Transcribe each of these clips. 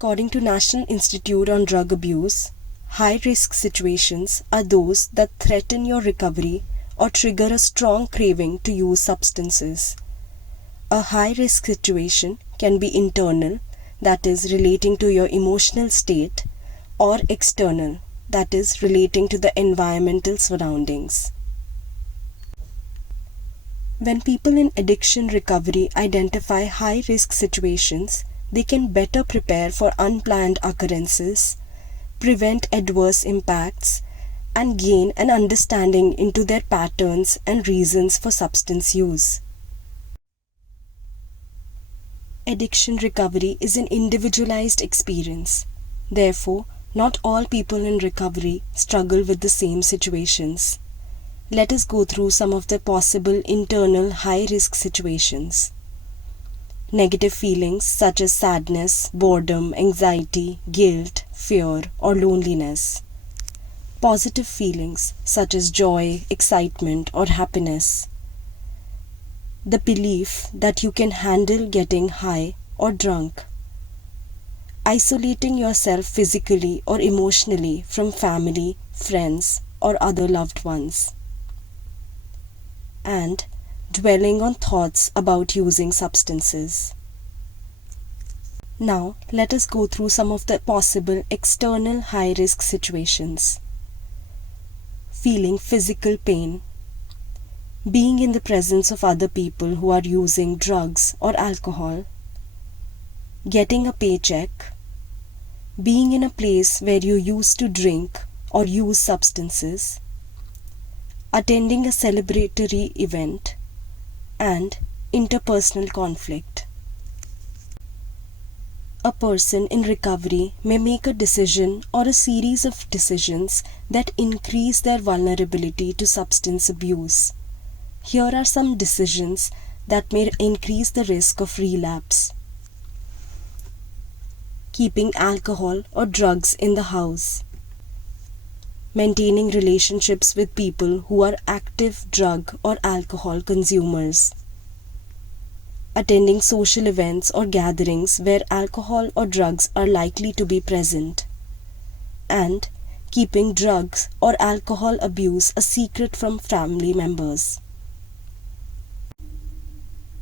According to National Institute on Drug Abuse, high-risk situations are those that threaten your recovery or trigger a strong craving to use substances. A high-risk situation can be internal, that is relating to your emotional state, or external, that is relating to the environmental surroundings. When people in addiction recovery identify high-risk situations, they can better prepare for unplanned occurrences, prevent adverse impacts, and gain an understanding into their patterns and reasons for substance use. Addiction recovery is an individualized experience. Therefore, not all people in recovery struggle with the same situations. Let us go through some of the possible internal high-risk situations. Negative feelings such as sadness, boredom, anxiety, guilt, fear, or loneliness. Positive feelings such as joy, excitement, or happiness. The belief that you can handle getting high or drunk. Isolating yourself physically or emotionally from family, friends, or other loved ones. And dwelling on thoughts about using substances. Now, let us go through some of the possible external high-risk situations. Feeling physical pain. Being in the presence of other people who are using drugs or alcohol. Getting a paycheck. Being in a place where you used to drink or use substances. Attending a celebratory event, and interpersonal conflict. A person in recovery may make a decision or a series of decisions that increase their vulnerability to substance abuse. Here are some decisions that may increase the risk of relapse. Keeping alcohol or drugs in the house. Maintaining relationships with people who are active drug or alcohol consumers. Attending social events or gatherings where alcohol or drugs are likely to be present. And keeping drugs or alcohol abuse a secret from family members.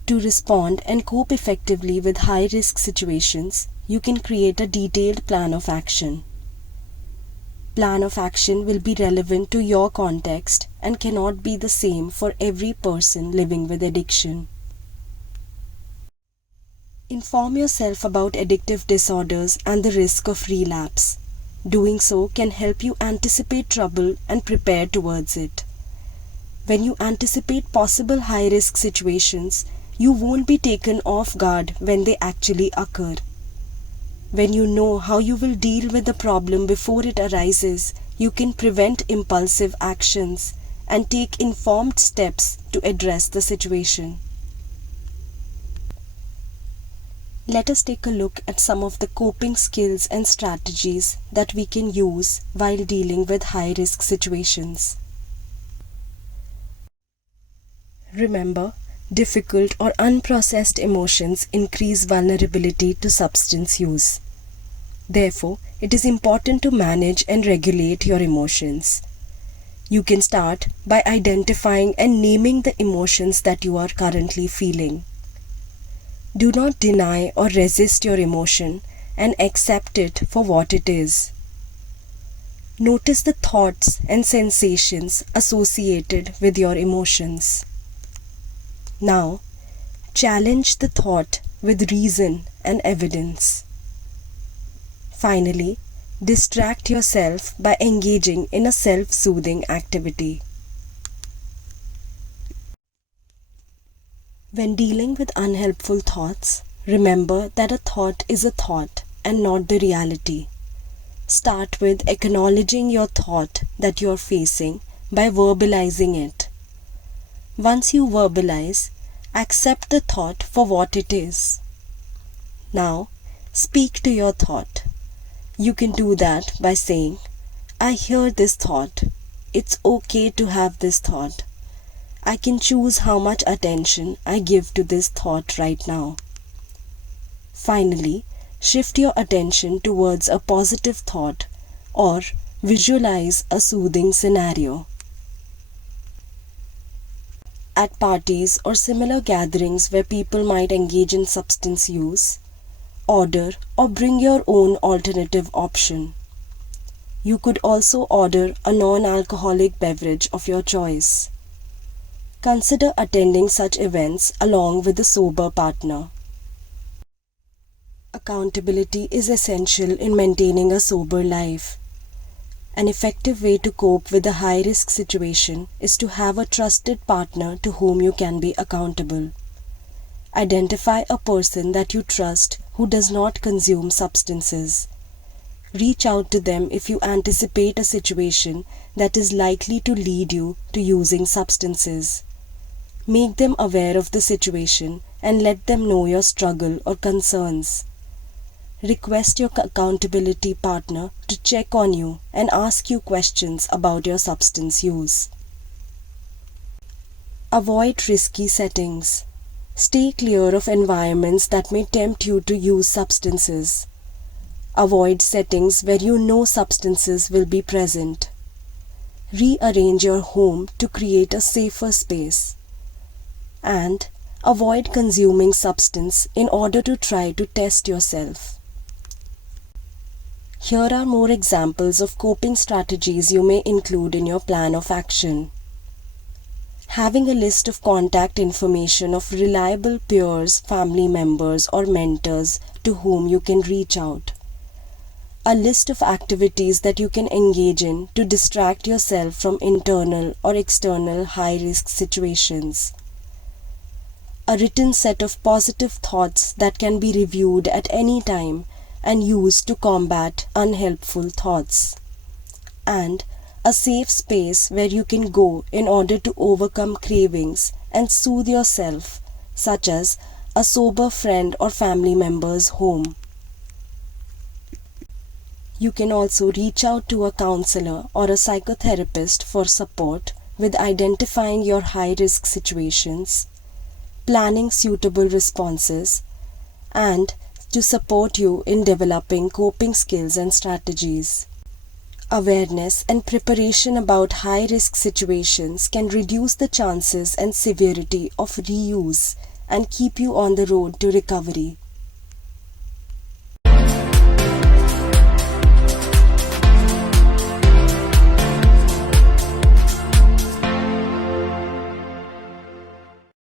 To respond and cope effectively with high-risk situations, you can create a detailed plan of action. Plan of action will be relevant to your context and cannot be the same for every person living with addiction. Inform yourself about addictive disorders and the risk of relapse. Doing so can help you anticipate trouble and prepare towards it. When you anticipate possible high-risk situations, you won't be taken off guard when they actually occur. When you know how you will deal with the problem before it arises, you can prevent impulsive actions and take informed steps to address the situation. Let us take a look at some of the coping skills and strategies that we can use while dealing with high-risk situations. Remember, difficult or unprocessed emotions increase vulnerability to substance use. Therefore, it is important to manage and regulate your emotions. You can start by identifying and naming the emotions that you are currently feeling. Do not deny or resist your emotion and accept it for what it is. Notice the thoughts and sensations associated with your emotions. Now, challenge the thought with reason and evidence. Finally, distract yourself by engaging in a self-soothing activity. When dealing with unhelpful thoughts, remember that a thought is a thought and not the reality. Start with acknowledging your thought that you are facing by verbalizing it. Once you verbalize, accept the thought for what it is. Now, speak to your thought. You can do that by saying, I hear this thought. It's okay to have this thought. I can choose how much attention I give to this thought right now. Finally, Shift your attention towards a positive thought or visualize a soothing scenario. At parties or similar gatherings where people might engage in substance use, order or bring your own alternative option. You could also order a non-alcoholic beverage of your choice. Consider attending such events along with a sober partner. Accountability is essential in maintaining a sober life. An effective way to cope with a high-risk situation is to have a trusted partner to whom you can be accountable. Identify a person that you trust who does not consume substances. Reach out to them if you anticipate a situation that is likely to lead you to using substances. Make them aware of the situation and let them know your struggle or concerns. Request your accountability partner to check on you and ask you questions about your substance use. Avoid risky settings. Stay clear of environments that may tempt you to use substances. Avoid settings where you know substances will be present. Rearrange your home to create a safer space. And avoid consuming substance in order to try to test yourself. Here are more examples of coping strategies you may include in your plan of action. Having a list of contact information of reliable peers, family members, or mentors to whom you can reach out. A list of activities that you can engage in to distract yourself from internal or external high-risk situations. A written set of positive thoughts that can be reviewed at any time and used to combat unhelpful thoughts. And a safe space where you can go in order to overcome cravings and soothe yourself, such as a sober friend or family member's home. You can also reach out to a counselor or a psychotherapist for support with identifying your high-risk situations, planning suitable responses, and to support you in developing coping skills and strategies. Awareness and preparation about high-risk situations can reduce the chances and severity of reuse and keep you on the road to recovery.